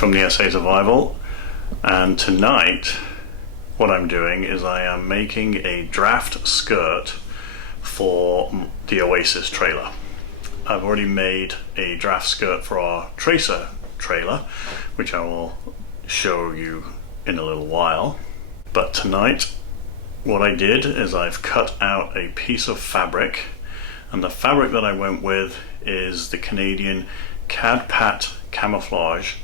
from the SA Survival, and tonight what I'm doing is I am making a draft skirt for the Oasis trailer. I've already made a draft skirt for our Tracer trailer, which I will show you in a little while. But tonight what I did is I've cut out a piece of fabric, and the fabric that I went with is the Canadian Cadpat camouflage,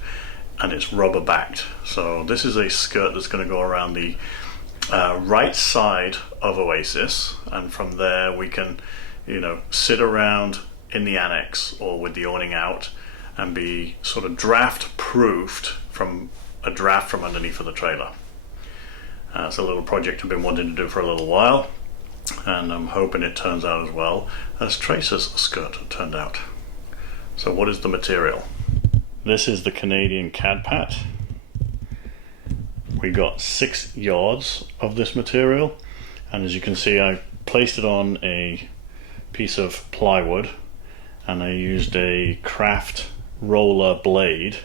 and it's rubber backed. So this is a skirt that's going to go around the right side of Oasis, and from there we can, sit around in the annex or with the awning out and be sort of draft proofed from a draft from underneath of the trailer. It's a little project I've been wanting to do for a little while, and I'm hoping it turns out as well as Tracer's skirt turned out. So what is the material? This is the Canadian Cadpat. We got 6 yards of this material, and as you can see I placed it on a piece of plywood, and I used a craft roller blade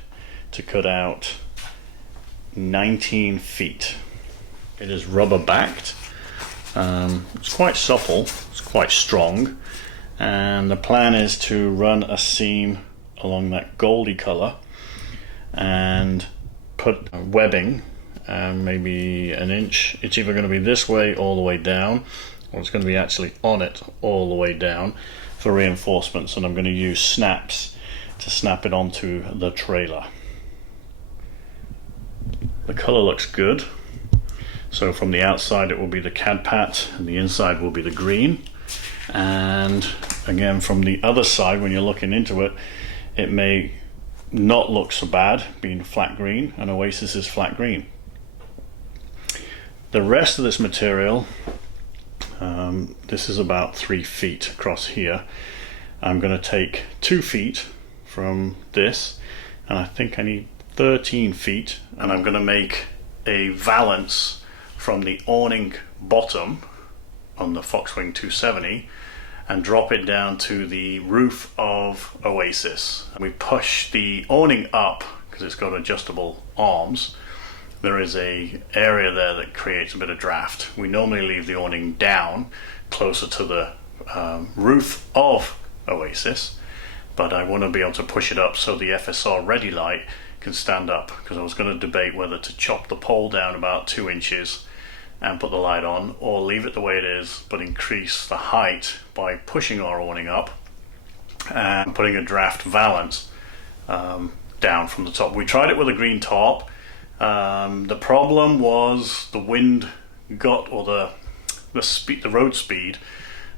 to cut out 19 feet. It is rubber backed. It's quite supple, it's quite strong, and the plan is to run a seam along that goldy color and put webbing, maybe an inch. It's either going to be this way all the way down, or it's going to be actually on it all the way down for reinforcements, and I'm going to use snaps to snap it onto the trailer. The color looks good. So from the outside it will be the Cadpat, and the inside will be the green. And again, from the other side, when you're looking into it, it may not look so bad being flat green, and Oasis is flat green. The rest of this material, this is about 3 feet across here. I'm going to take 2 feet from this, and I think I need 13 feet, and I'm going to make a valance from the awning bottom on the Foxwing 270 and drop it down to the roof of Oasis. We push the awning up because it's got adjustable arms. There is a area there that creates a bit of draft. We normally leave the awning down closer to the roof of Oasis, but I want to be able to push it up so the FSR ready light can stand up, because I was going to debate whether to chop the pole down about 2 inches and put the light on, or leave it the way it is but increase the height by pushing our awning up and putting a draft valance down from the top. We tried it with a green top. The problem was the wind got, or the speed, the road speed,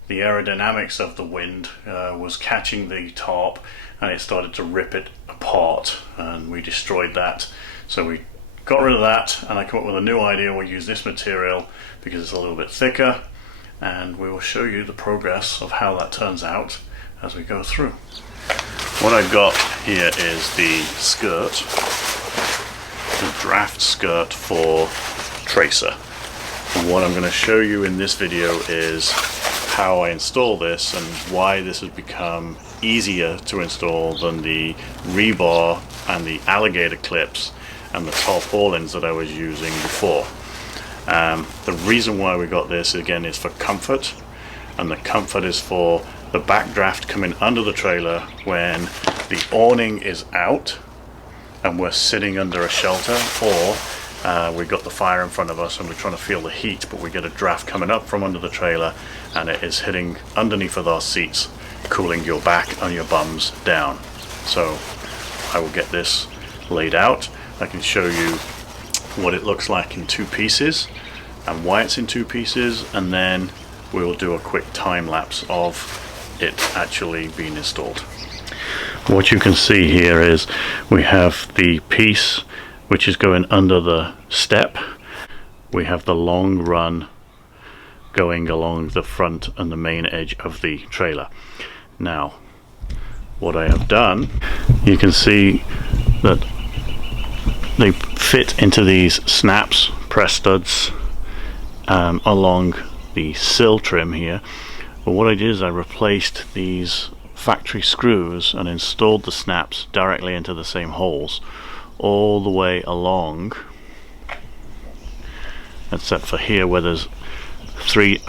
the aerodynamics of the wind was catching the top, and it started to rip it apart, and we destroyed that. So we got rid of that, and I come up with a new idea. We'll use this material because it's a little bit thicker, and we will show you the progress of how that turns out as we go through. What I've got here is the skirt, the draft skirt for Tracer. And what I'm going to show you in this video is how I install this and why this has become easier to install than the rebar and the alligator clips and the tarpaulins that I was using before. The reason why we got this again is for comfort, and the comfort is for the backdraft coming under the trailer when the awning is out and we're sitting under a shelter, or we've got the fire in front of us and we're trying to feel the heat, but we get a draft coming up from under the trailer and it is hitting underneath of our seats, cooling your back and your bums down. So I will get this laid out. I can show you what it looks like in 2 pieces and why it's in 2 pieces, and then we will do a quick time lapse of it actually being installed. What you can see here is we have the piece which is going under the step. We have the long run going along the front and the main edge of the trailer. Now what I have done, you can see that they fit into these snaps, press studs, along the sill trim here. But what I did is I replaced these factory screws and installed the snaps directly into the same holes, all the way along, except for here where there's three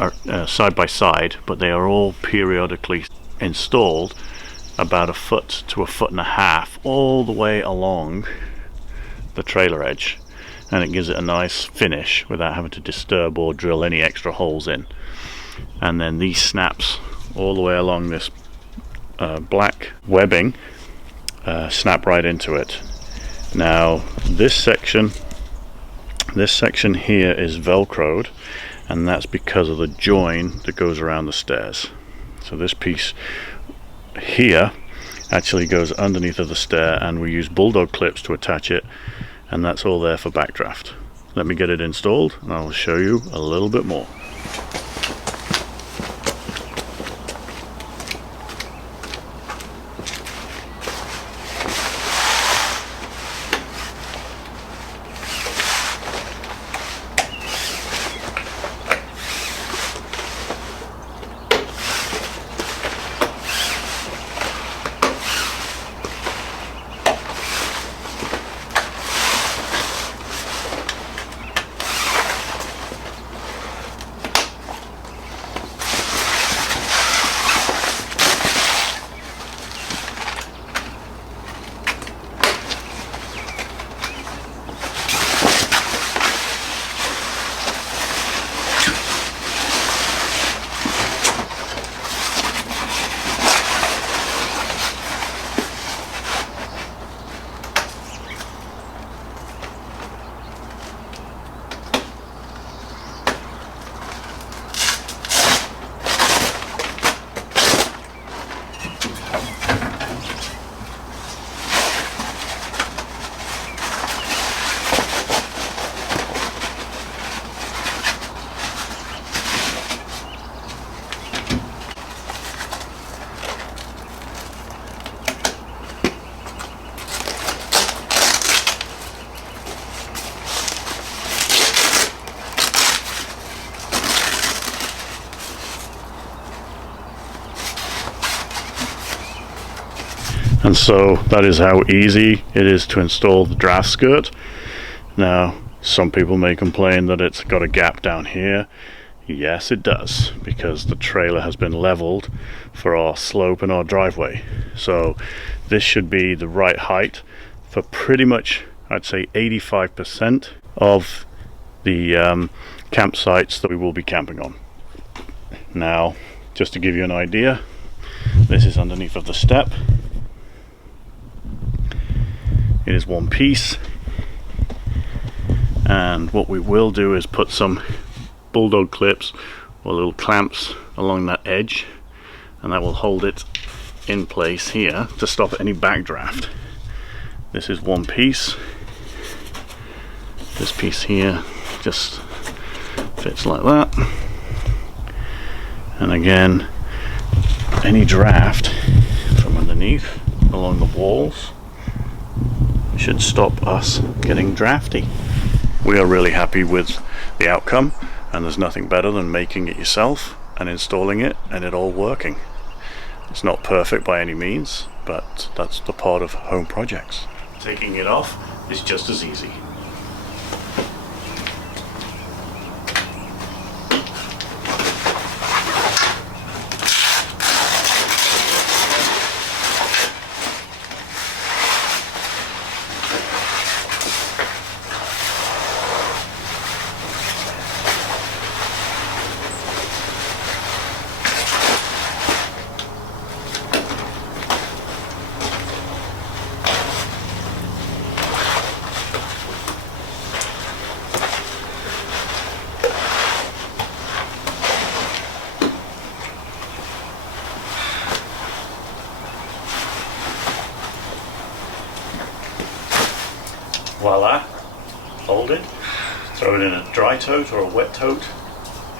side by side, but they are all periodically installed about 1 foot to 1.5 feet all the way along the trailer edge, and it gives it a nice finish without having to disturb or drill any extra holes in. And then these snaps all the way along this black webbing snap right into it. Now this section here is velcroed, and that's because of the join that goes around the stairs. So this piece here actually goes underneath of the stair, and we use bulldog clips to attach it, and that's all there for backdraft. Let me get it installed and I'll show you a little bit more. And so that is how easy it is to install the draft skirt. Now, some people may complain that it's got a gap down here. Yes, it does, because the trailer has been leveled for our slope and our driveway. So this should be the right height for pretty much, I'd say 85% of the campsites that we will be camping on. Now, just to give you an idea, this is underneath of the step. It is one piece, and what we will do is put some bulldog clips or little clamps along that edge, and that will hold it in place here to stop any backdraft. This is one piece. This piece here just fits like that, and again, any draft from underneath along the walls should stop us getting drafty. We are really happy with the outcome, and there's nothing better than making it yourself and installing it and it all working. It's not perfect by any means, but that's the part of home projects. Taking it off is just as easy. Voila, folded, throw it in a dry tote or a wet tote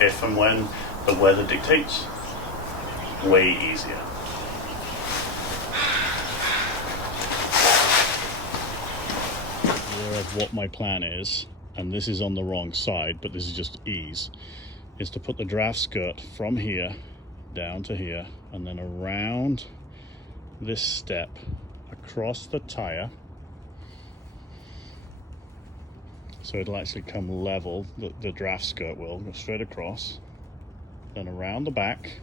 if and when the weather dictates. Way easier. Aware of what my plan is, and this is on the wrong side, but this is just ease, is to put the draft skirt from here down to here and then around this step across the tire So it'll actually come level, the draft skirt will go straight across, then around the back,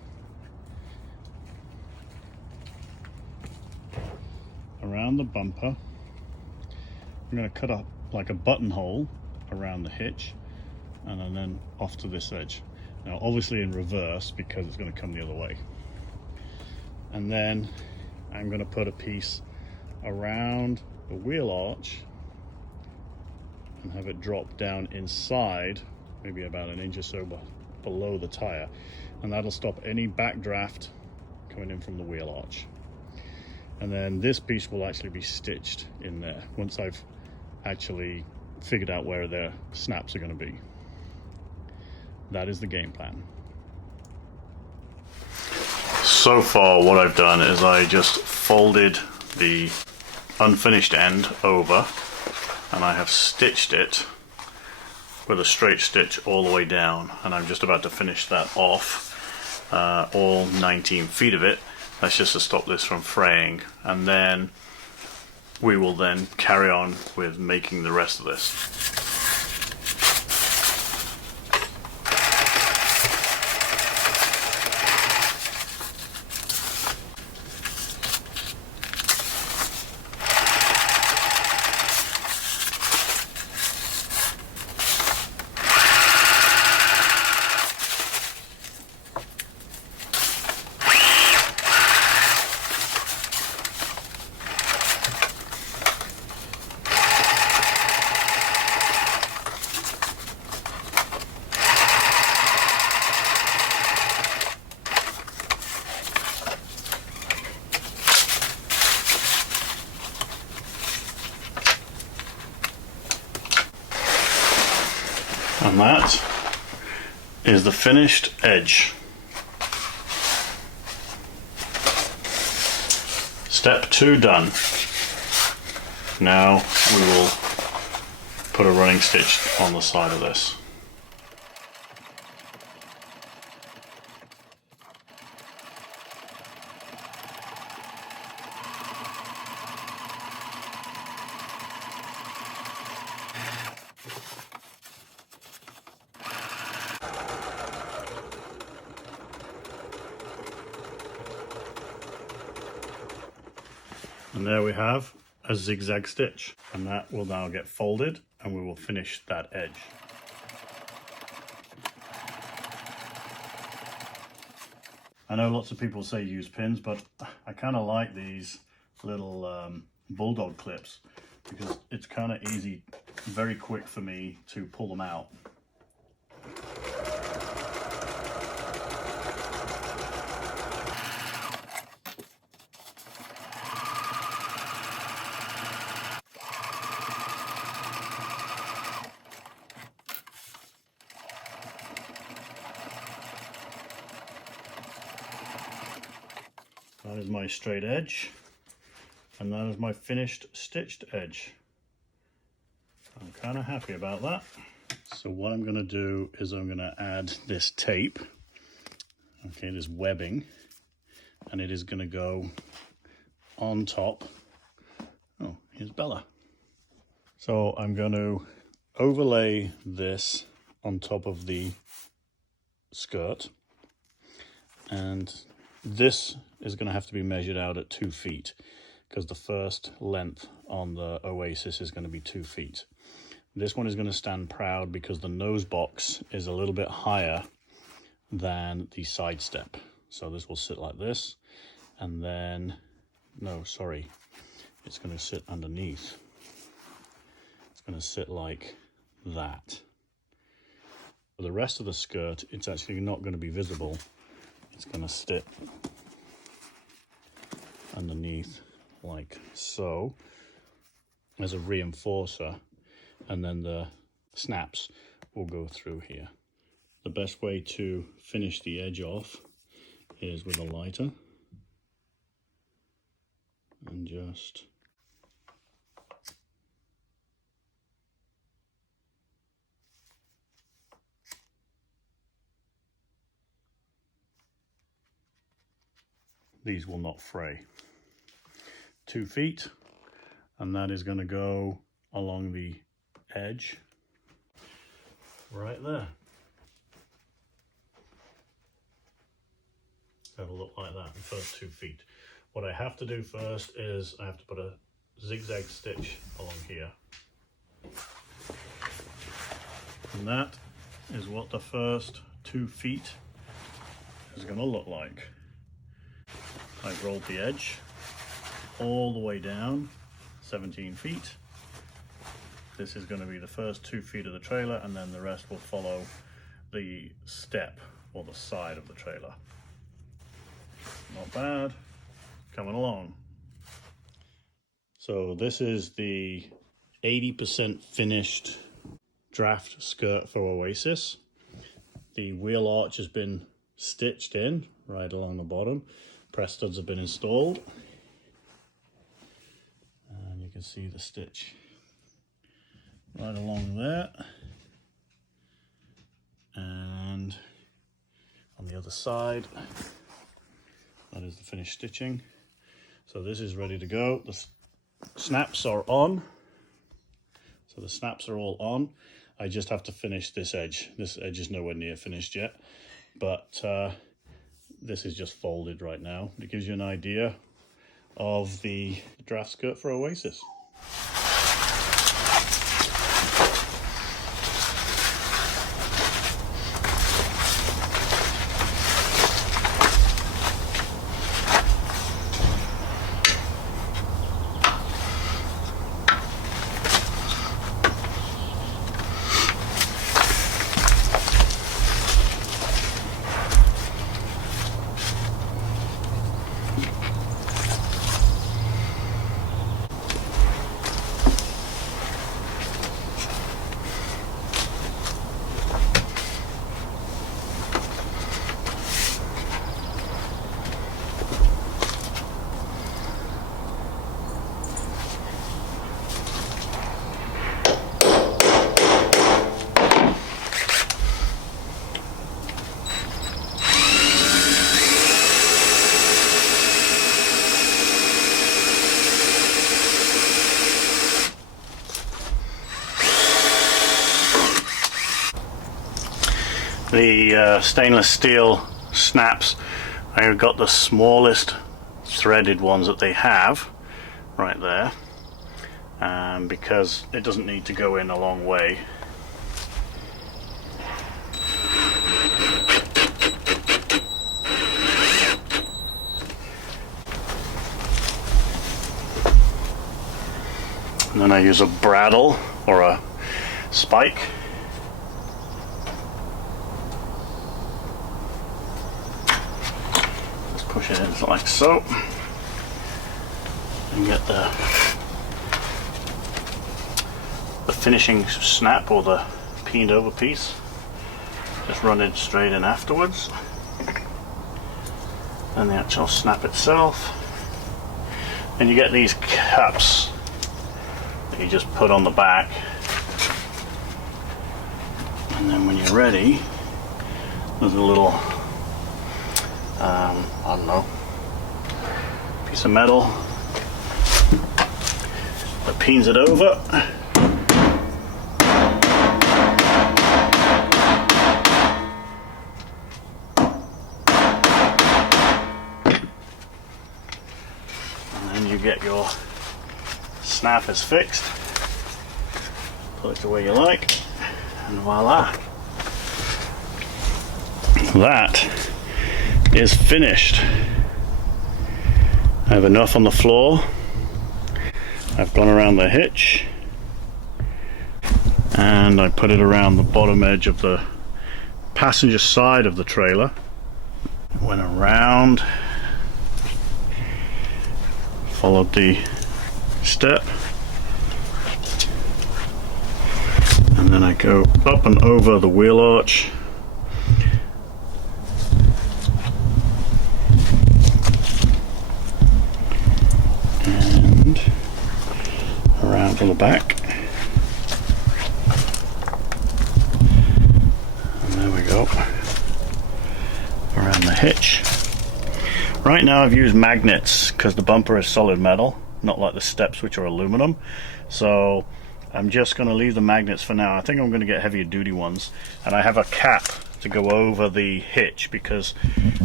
around the bumper. I'm going to cut up like a buttonhole around the hitch, and then off to this edge. Now obviously in reverse because it's going to come the other way. And then I'm going to put a piece around the wheel arch and have it drop down inside, maybe about an inch or so below the tire, and that'll stop any backdraft coming in from the wheel arch. And then this piece will actually be stitched in there once I've actually figured out where their snaps are going to be. That is the game plan. So far what I've done is I just folded the unfinished end over, and I have stitched it with a straight stitch all the way down, and I'm just about to finish that off, all 19 feet of it. That's just to stop this from fraying, and then we will then carry on with making the rest of this. And that is the finished edge. Step 2 done. Now we will put a running stitch on the side of this. And there we have a zigzag stitch, and that will now get folded and we will finish that edge. I know lots of people say use pins, but I kind of like these little bulldog clips because it's kind of easy, very quick for me to pull them out. That is my straight edge, and that is my finished stitched edge. I'm kind of happy about that. So what I'm going to do is I'm going to add this tape, okay, this webbing, and it is going to go on top. Oh, here's Bella. So I'm going to overlay this on top of the skirt, and this is going to have to be measured out at 2 feet because the first length on the Oasis is going to be 2 feet. This one is going to stand proud because the nose box is a little bit higher than the side step. So this will sit like this, and then, no, sorry, it's going to sit underneath. It's going to sit like that. For the rest of the skirt, it's actually not going to be visible. It's going to sit underneath like so as a reinforcer, and then the snaps will go through here. The best way to finish the edge off is with a lighter and just these will not fray. 2 feet, and that is going to go along the edge right there. It'll look like that, the first 2 feet. What I have to do first is I have to put a zigzag stitch along here. And that is what the first 2 feet is going to look like. I've rolled the edge all the way down 17 feet. This is going to be the first 2 feet of the trailer, and then the rest will follow the step or the side of the trailer. Not bad, coming along. So this is the 80% finished draft skirt for Oasis. The wheel arch has been stitched in right along the bottom. Press studs have been installed. And you can see the stitch right along there. And on the other side, that is the finished stitching. So this is ready to go. The snaps are on. So the snaps are all on. I just have to finish this edge. This edge is nowhere near finished yet, but this is just folded right now. It gives you an idea of the draft skirt for Oasis. The stainless steel snaps, I got the smallest threaded ones that they have right there, because it doesn't need to go in a long way. And then I use a bradawl or a spike. Push it in like so, and get the finishing snap or the peened over piece. Just run it straight in afterwards, and the actual snap itself. And you get these caps that you just put on the back, and then when you're ready, there's a little I don't know, piece of metal that peens it over. And then you get your snap is fixed. Put it the way you like, and voila. That is finished. I have enough on the floor. I've gone around the hitch and I put it around the bottom edge of the passenger side of the trailer. Went around, followed the step, and then I go up and over the wheel arch. Around from the back, and there we go, around the hitch. Right now I've used magnets because the bumper is solid metal, not like the steps which are aluminum, so I'm just going to leave the magnets for now. I think I'm going to get heavier duty ones, and I have a cap to go over the hitch because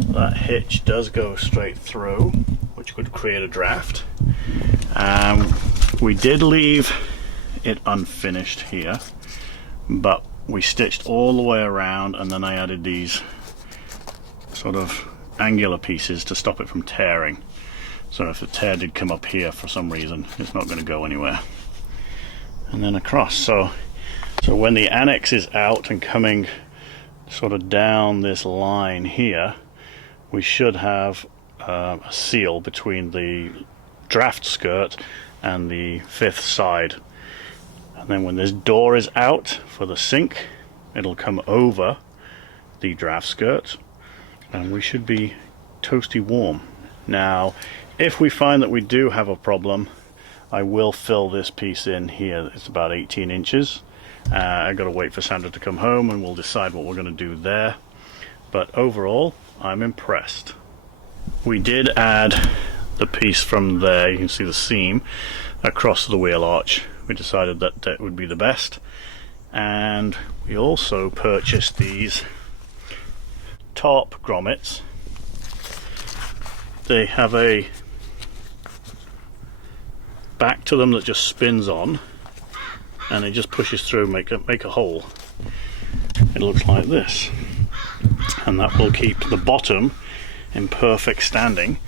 that hitch does go straight through, which could create a draft. We did leave it unfinished here, but we stitched all the way around, and then I added these sort of angular pieces to stop it from tearing. So if the tear did come up here for some reason, it's not going to go anywhere. And then across. So when the annex is out and coming sort of down this line here, we should have a seal between the draft skirt and the fifth side. And then when this door is out for the sink, it'll come over the draft skirt, and we should be toasty warm. Now, if we find that we do have a problem, I will fill this piece in here. It's about 18 inches. I got to wait for Sandra to come home and we'll decide what we're going to do there. But overall, I'm impressed. We did add the piece from there, you can see the seam, across the wheel arch. We decided that that would be the best. And we also purchased these top grommets. They have a back to them that just spins on, and it just pushes through, make a hole. It looks like this, and that will keep the bottom in perfect standing.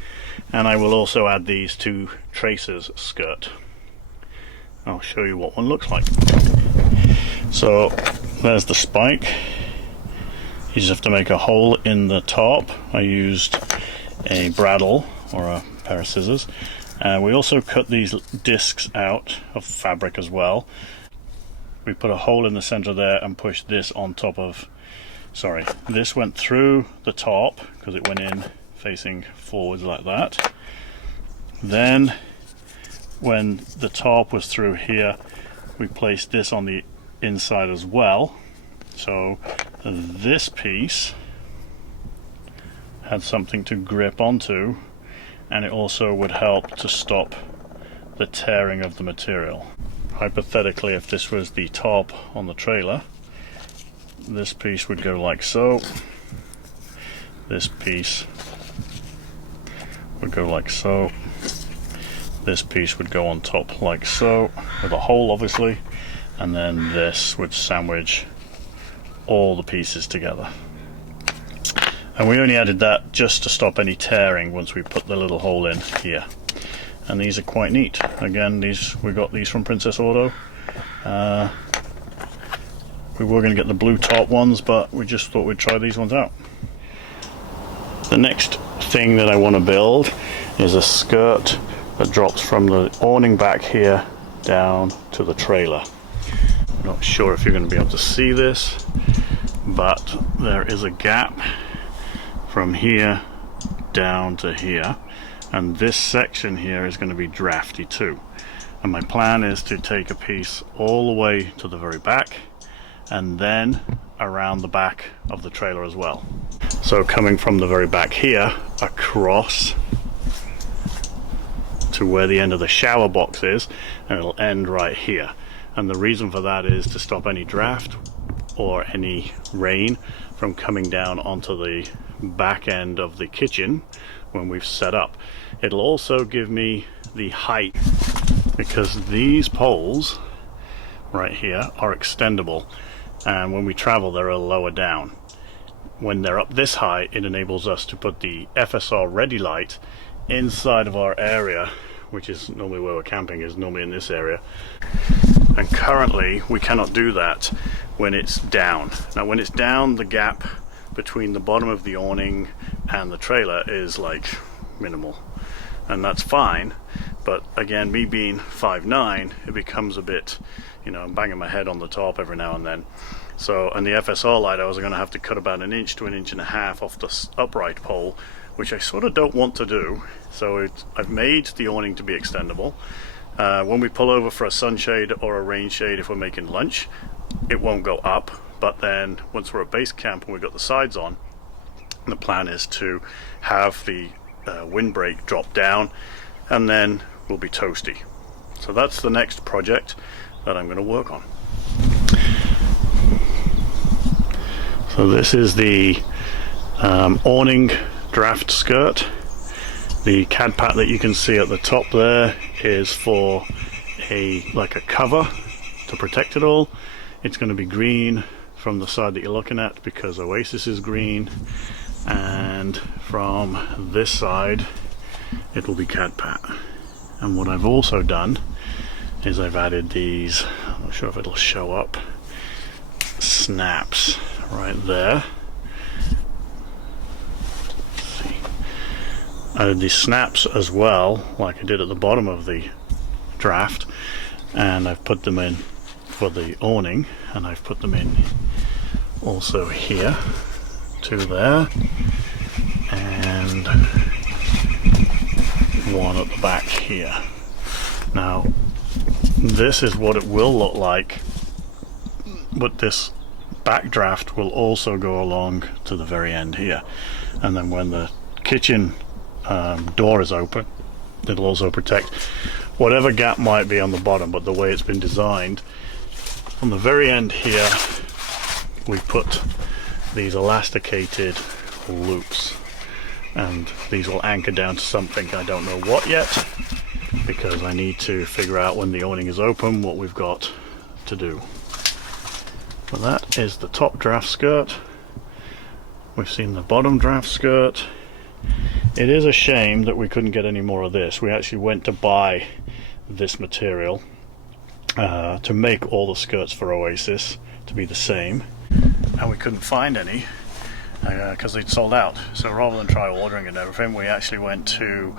And I will also add these to Tracer's skirt. I'll show you what one looks like. So there's the spike. You just have to make a hole in the top. I used a bradawl or a pair of scissors. We also cut these discs out of fabric as well. We put a hole in the center there and pushed this on top of, sorry, this went through the top because it went in facing forwards like that. Then when the top was through here, we placed this on the inside as well. So this piece had something to grip onto, and it also would help to stop the tearing of the material. Hypothetically, if this was the top on the trailer, this piece would go like so. This piece would go like so. This piece would go on top like so, with a hole obviously, and then this would sandwich all the pieces together. And we only added that just to stop any tearing once we put the little hole in here. And these are quite neat. Again, we got these from Princess Auto. We were going to get the blue top ones, but we just thought we'd try these ones out. The next thing that I want to build is a skirt that drops from the awning back here down to the trailer. I'm not sure if you're going to be able to see this, but there is a gap from here down to here, and this section here is going to be drafty too. And my plan is to take a piece all the way to the very back and then around the back of the trailer as well. So coming from the very back here across to where the end of the shower box is, and it'll end right here. And the reason for that is to stop any draft or any rain from coming down onto the back end of the kitchen when we've set up. It'll also give me the height, because these poles right here are extendable, and when we travel they're lower down. When they're up this high, it enables us to put the FSR ready light inside of our area, which is normally where we're camping, is normally in this area. And currently we cannot do that when it's down. Now when it's down, the gap between the bottom of the awning and the trailer is like minimal, and that's fine. But again, me being 5'9", it becomes a bit, you know, I'm banging my head on the top every now and then. So, and the FSR light, I was going to have to cut about 1 inch to 1.5 inches off the upright pole, which I sort of don't want to do. So I've made the awning to be extendable. When we pull over for a sunshade or a rain shade, if we're making lunch, it won't go up. But then once we're at base camp and we've got the sides on, the plan is to have the windbreak drop down, and then we'll be toasty. So that's the next project. that I'm going to work on. So this is the awning draft skirt. The Cadpat that you can see at the top there is for like a cover to protect it all. It's going to be green from the side that you're looking at because Oasis is green, and from this side it will be Cadpat. And what I've also done is I've added these, I'm not sure if it'll show up, snaps right there. Let's see. I added these snaps as well, like I did at the bottom of the draft, and I've put them in for the awning, and I've put them in also here, two there, and one at the back here. Now this is what it will look like, but this backdraft will also go along to the very end here, and then when the kitchen door is open, it'll also protect whatever gap might be on the bottom. But the way it's been designed, on the very end here we put these elasticated loops, and these will anchor down to something, I don't know what yet, because I need to figure out when the awning is open what we've got to do. But that is the top draft skirt. We've seen the bottom draft skirt. It is a shame that we couldn't get any more of this. We actually went to buy this material to make all the skirts for Oasis to be the same, and we couldn't find any because they'd sold out. So rather than try ordering and everything, we actually went to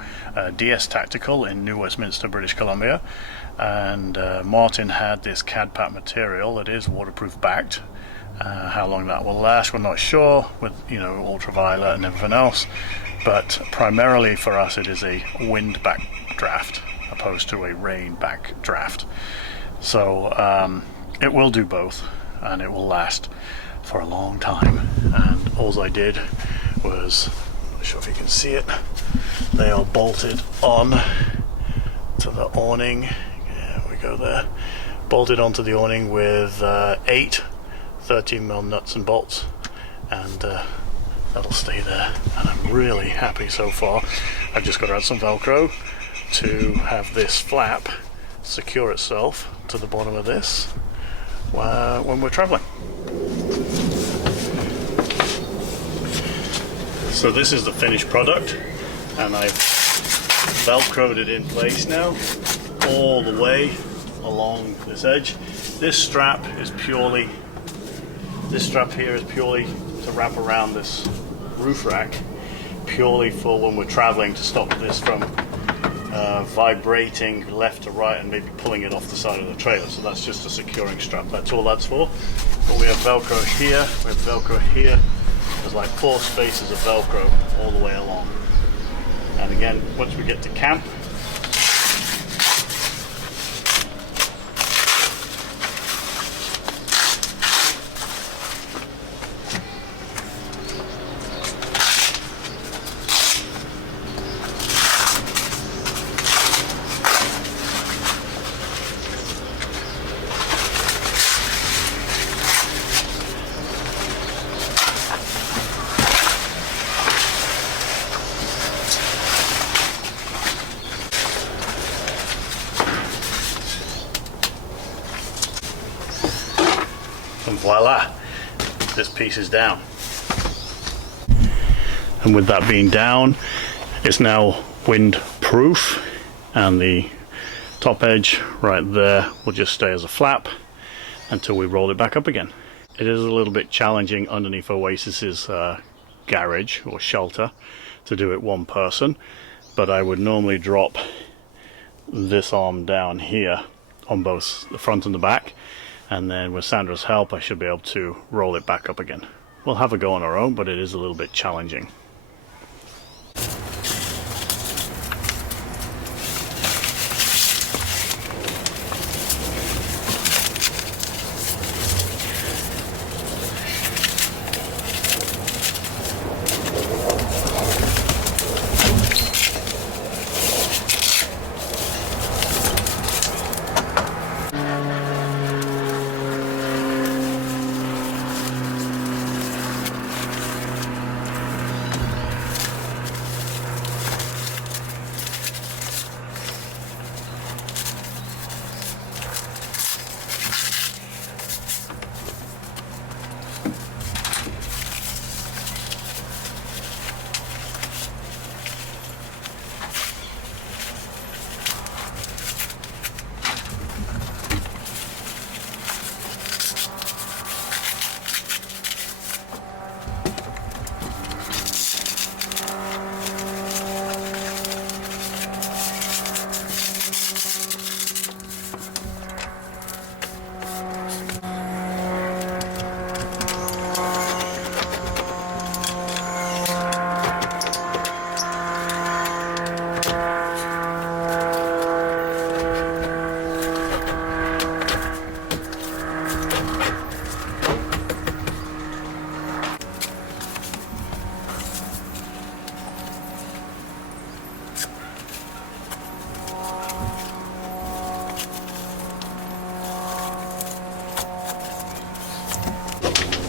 DS Tactical in New Westminster, British Columbia, and Martin had this Cadpat material that is waterproof backed. How long that will last, we're not sure, with ultraviolet and everything else, but primarily for us it is a wind back draft opposed to a rain back draft. So it will do both, and it will last for a long time. And all I did was, I'm not sure if you can see it, they are bolted on to the awning. Yeah, we go there. Bolted onto the awning with 8 13mm nuts and bolts, and that'll stay there. And I'm really happy so far. I've just got to add some Velcro to have this flap secure itself to the bottom of this when we're traveling. So this is the finished product, and I've Velcroed it in place now all the way along this edge. This strap here is purely to wrap around this roof rack, purely for when we're traveling, to stop this from vibrating left to right and maybe pulling it off the side of the trailer. So that's just a securing strap, that's all that's for. But we have Velcro here, we have Velcro here. There's like 4 spaces of Velcro all the way along. And again, once we get to camp, and voila, this piece is down. And with that being down, it's now wind-proof, and the top edge right there will just stay as a flap until we roll it back up again. It is a little bit challenging underneath Oasis's garage or shelter to do it one person, but I would normally drop this arm down here on both the front and the back, and then with Sandra's help I should be able to roll it back up again. We'll have a go on our own, but it is a little bit challenging.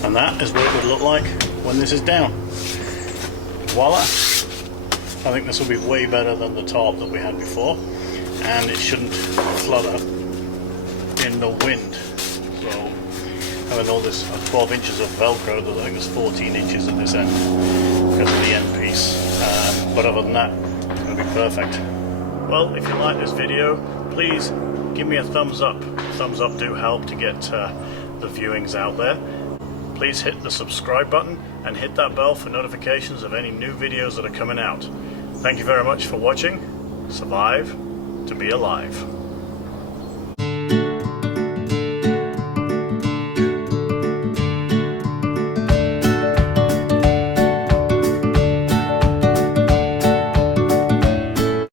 And that is what it would look like when this is down. Voila! I think this will be way better than the tarp that we had before, and it shouldn't flutter in the wind. So having all this 12 inches of Velcro, I think there's 14 inches at this end because of the end piece. But other than that, it's going to be perfect. Well, if you like this video, please give me a thumbs up. Thumbs up do help to get the viewings out there. Please hit the subscribe button and hit that bell for notifications of any new videos that are coming out. Thank you very much for watching. Survive to be alive.